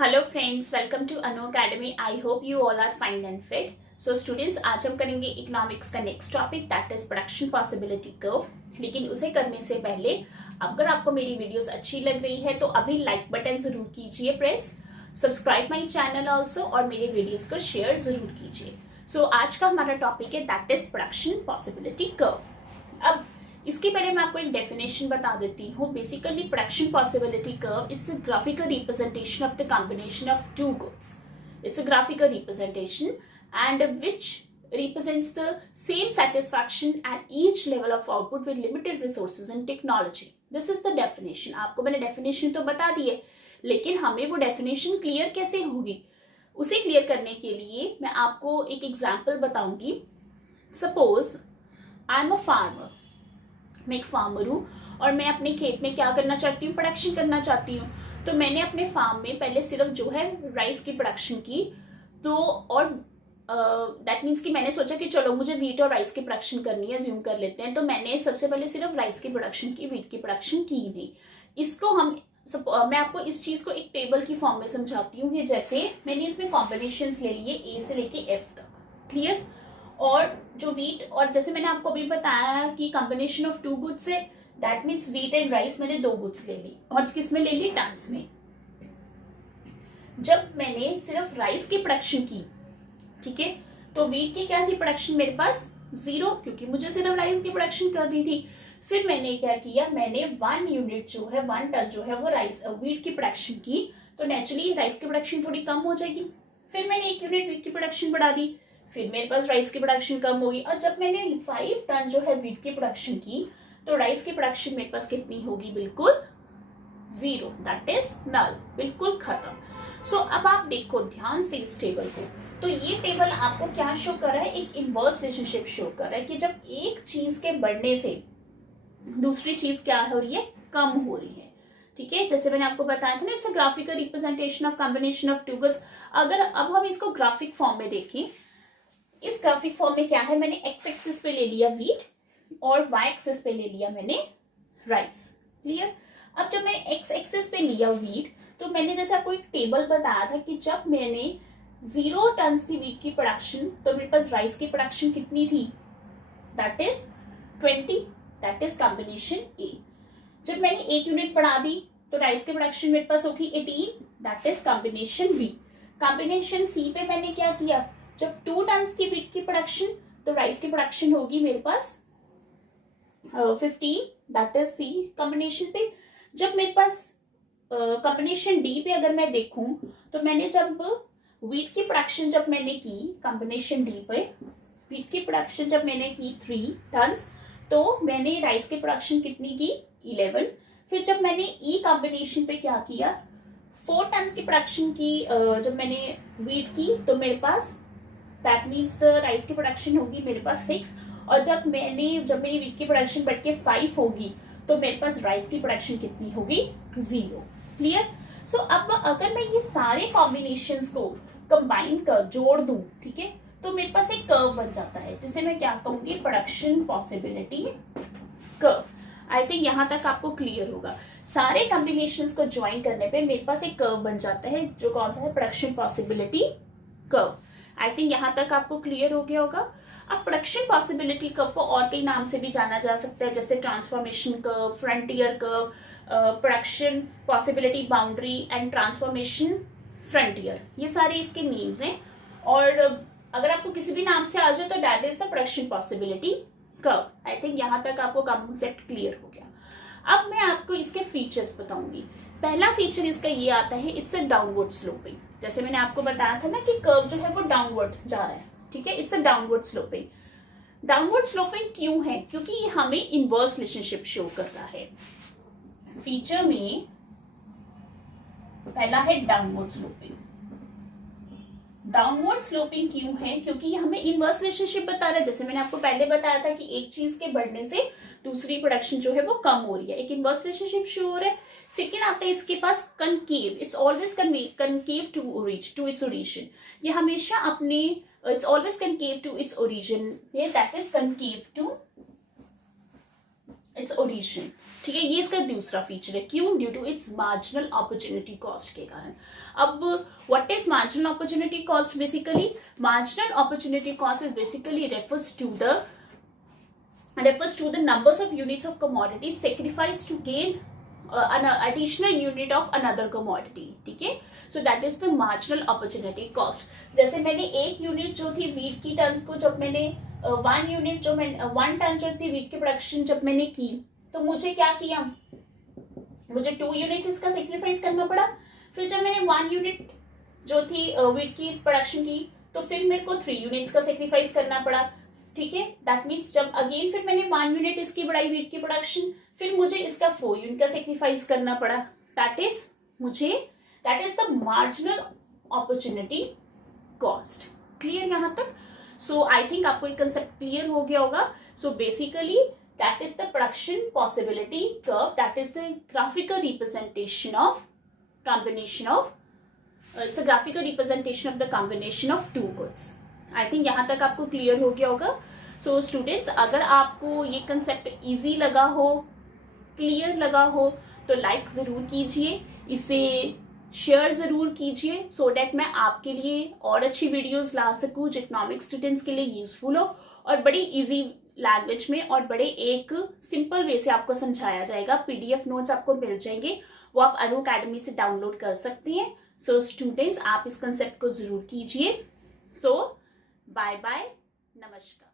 Hello friends, welcome to Anu academy. I hope you all are fine and fit. So students, आज हम करेंगे economics का next topic, that is production possibility curve. लेकिन उसे करने से पहले अगर आपको मेरी वीडियोस अच्छी लग रही है तो अभी लाइक बटन जरूर कीजिए press, subscribe my channel also, और मेरे वीडियोस को शेयर जरूर कीजिए। सो आज का हमारा टॉपिक है that is production possibility curve. अब इसके पहले मैं आपको एक डेफिनेशन बता देती हूँ। Basically production possibility curve, it's a graphical representation of the combination of two goods. It's a graphical representation and which represents the same satisfaction at each level of output with limited resources and technology. This is the definition. आपको मैंने definition तो बता दी है, लेकिन हमें वो definition clear कैसे होगी, उसे clear करने के लिए मैं आपको एक example बताऊंगी। Suppose I am a farmer. मैं एक फार्मर हूँ और मैं अपने खेत में क्या करना चाहती हूँ, प्रोडक्शन करना चाहती हूँ। तो मैंने अपने फार्म में पहले सिर्फ जो है राइस की प्रोडक्शन की, तो और दैट मीन्स कि मैंने सोचा कि चलो मुझे वीट और राइस की प्रोडक्शन करनी है, ज्यूम कर लेते हैं। तो मैंने सबसे पहले सिर्फ राइस की प्रोडक्शन की, वीट की प्रोडक्शन की नहीं। इसको मैं आपको इस चीज को एक टेबल की फॉर्म में समझाती हूँ कि जैसे मैंने इसमें कॉम्बिनेशंस ले लिए ए से लेके एफ तक, क्लियर। और जो वीट, और जैसे मैंने आपको अभी बताया कि कॉम्बिनेशन ऑफ टू गुड्स है, that means wheat and rice मैंने दो गुड्स ले ली, और किस में ले ली, टन्स में। जब मैंने सिर्फ राइस की प्रोडक्शन की, ठीक है, तो वीट की क्या थी प्रोडक्शन मेरे पास, 0, क्योंकि मुझे सिर्फ राइस की प्रोडक्शन करनी थी। फिर मैंने क्या किया, मैंने 1 यूनिट जो है, 1 टन जो है वो राइस वीट की प्रोडक्शन की, तो नेचुरली राइस की प्रोडक्शन थोड़ी कम हो जाएगी। फिर मैंने 1 यूनिट वीट की प्रोडक्शन बढ़ा दी, फिर मेरे पास राइस की प्रोडक्शन कम होगी। और जब मैंने 5 टन जो है वीट की प्रोडक्शन की, तो राइस की प्रोडक्शन मेरे पास कितनी होगी, बिल्कुल 0, दैट इज नल, बिल्कुल खत्म। सो अब आप देखो ध्यान से इस टेबल को, तो ये टेबल आपको क्या शो कर रहा है, एक इनवर्स रिलेशनशिप शो कर रहा है कि जब एक चीज के बढ़ने से दूसरी चीज क्या हो रही है, कम हो रही है। ठीक है, जैसे मैंने आपको बताया था ना, it's a graphical representation of combination of two goods. अगर अब हम इसको ग्राफिक फॉर्म में देखें, इस ग्राफिक फॉर्म में क्या है, मैंने एक्स एक्सिस पे ले लिया वीट और वाई एक्सिस पे ले लिया मैंने राइस, क्लियर। अब जब मैंने एक्स एक्सिस पे लिया वीट, तो मैंने जैसे आपको एक टेबल बताया था कि जब मैंने 0 टन थी वीट की प्रोडक्शन, तो मेरे पास राइस की प्रोडक्शन कितनी थी, that is 20, that is combination A. जब मैंने 1 यूनिट बढ़ा दी, तो राइस की प्रोडक्शन मेरे पास होगी 18, that is combination B. Combination C पे मैंने क्या किया, जब 2 टन की वीट की प्रोडक्शन, तो राइस की प्रोडक्शन होगी मेरे पास 15, दैट इज सी कॉम्बिनेशन पे। जब मेरे पास कॉम्बिनेशन डी पे अगर मैं देखूं, तो मैंने जब वीट की प्रोडक्शन जब मैंने की कॉम्बिनेशन डी पे, वीट की प्रोडक्शन जब मैंने की 3 टन्स, तो मैंने राइस की प्रोडक्शन कितनी की, 11। फिर जब मैंने ई कॉम्बिनेशन पे क्या किया, 4 टन्स की प्रोडक्शन की, जब मैंने वीट की, तो मेरे पास दैट मीन्स द राइस की प्रोडक्शन होगी मेरे पास 6। और जब मेरी वीट की प्रोडक्शन बढ़ के 5 होगी, तो मेरे पास राइस की प्रोडक्शन कितनी होगी, 0, क्लियर। सो अब अगर मैं ये सारे कॉम्बिनेशंस को कंबाइन कर जोड़ दूं, ठीक है, तो मेरे पास एक कर्व बन जाता है, जिसे मैं क्या कहूंगी, production possibility curve. I think यहां तक आपको क्लियर होगा। सारे कॉम्बिनेशंस को ज्वाइन करने पे मेरे पास एक कर्व बन जाता है, जो कौन सा है, production possibility curve. I think यहां तक आपको क्लियर हो गया होगा। अब प्रोडक्शन पॉसिबिलिटी कर्व को और कई नाम से भी जाना जा सकता है, जैसे transformation curve, frontier curve, production possibility boundary and transformation frontier, ये सारे इसके नेम्स हैं। और अगर आपको किसी भी नाम से आ जाए, तो that is the production possibility curve. I think यहां तक आपको कॉन्सेप्ट क्लियर हो गया। अब मैं आपको इसके फीचर्स बताऊंगी। पहला फीचर इसका ये आता है, इट्स अ डाउनवर्ड स्लोपिंग। जैसे मैंने आपको बताया था ना कि कर्व जो है वो डाउनवर्ड जा रहा है, ठीक है, it's a downward sloping. Downward sloping क्यों है, क्योंकि ये हमें इनवर्स रिलेशनशिप शो करता है। फीचर में पहला है डाउनवर्ड स्लोपिंग। डाउनवर्ड स्लोपिंग क्यों है, क्योंकि ये हमें इनवर्स रिलेशनशिप बता रहा है। जैसे मैंने आपको पहले बताया था कि एक चीज के बढ़ने से दूसरी प्रोडक्शन जो है वो कम हो रही है, एक इनवर्स रिलेशनशिप शो हो रहा है। सेकेंड आता है इसके पास concave, it's always concave to its origin. ये हमेशा अपने, it's always concave to its origin, that is concave to its origin. ठीक है, ये इसका दूसरा फीचर है। क्यों? Due to its marginal opportunity cost के कारण। अब what is marginal opportunity cost? Basically marginal opportunity cost is basically refers to the numbers of units of commodity sacrificed to gain an additional unit of another commodity। ठीक है, so that is the marginal opportunity cost. जैसे मैंने एक unit जो थी wheat की turns को, जब मैंने 1 यूनिट जो मैंने 1 टन जो थी वीट की प्रोडक्शन जब मैंने की, तो मुझे क्या किया, मुझे 2 यूनिट्स इसका सेक्रीफाइस करना पड़ा। फिर जब मैंने 1 यूनिट जो थी वीट की प्रोडक्शन की, तो फिर मेरे को 3 यूनिट्स का सेक्रीफाइस करना पड़ा। ठीक है, दैट मीन्स जब अगेन फिर मैंने 1 यूनिट इसकी बढ़ाई वीट की प्रोडक्शन, फिर मुझे इसका 4 यूनिट का सेक्रीफाइस करना पड़ा। That is the marginal opportunity cost. Clear यहाँ तक? सो आई थिंक आपको एक कंसेप्ट क्लियर हो गया होगा। So basically that is the production possibility curve, that is the graphical representation of combination of it's a graphical representation of the combination of two goods। I think यहाँ तक आपको clear हो गया होगा। So students, अगर आपको ये concept easy लगा हो, क्लियर लगा हो, तो लाइक ज़रूर कीजिए, इसे शेयर ज़रूर कीजिए, सो डैट मैं आपके लिए और अच्छी वीडियोस ला सकूँ जो इकोनॉमिक स्टूडेंट्स के लिए यूजफुल हो और बड़ी इजी लैंग्वेज में और बड़े एक सिंपल वे से आपको समझाया जाएगा। पीडीएफ नोट्स आपको मिल जाएंगे, वो आप अनु अकेडमी से डाउनलोड कर सकते हैं। सो स्टूडेंट्स, आप इस कंसेप्ट को ज़रूर कीजिए। सो बाय बाय, नमस्कार।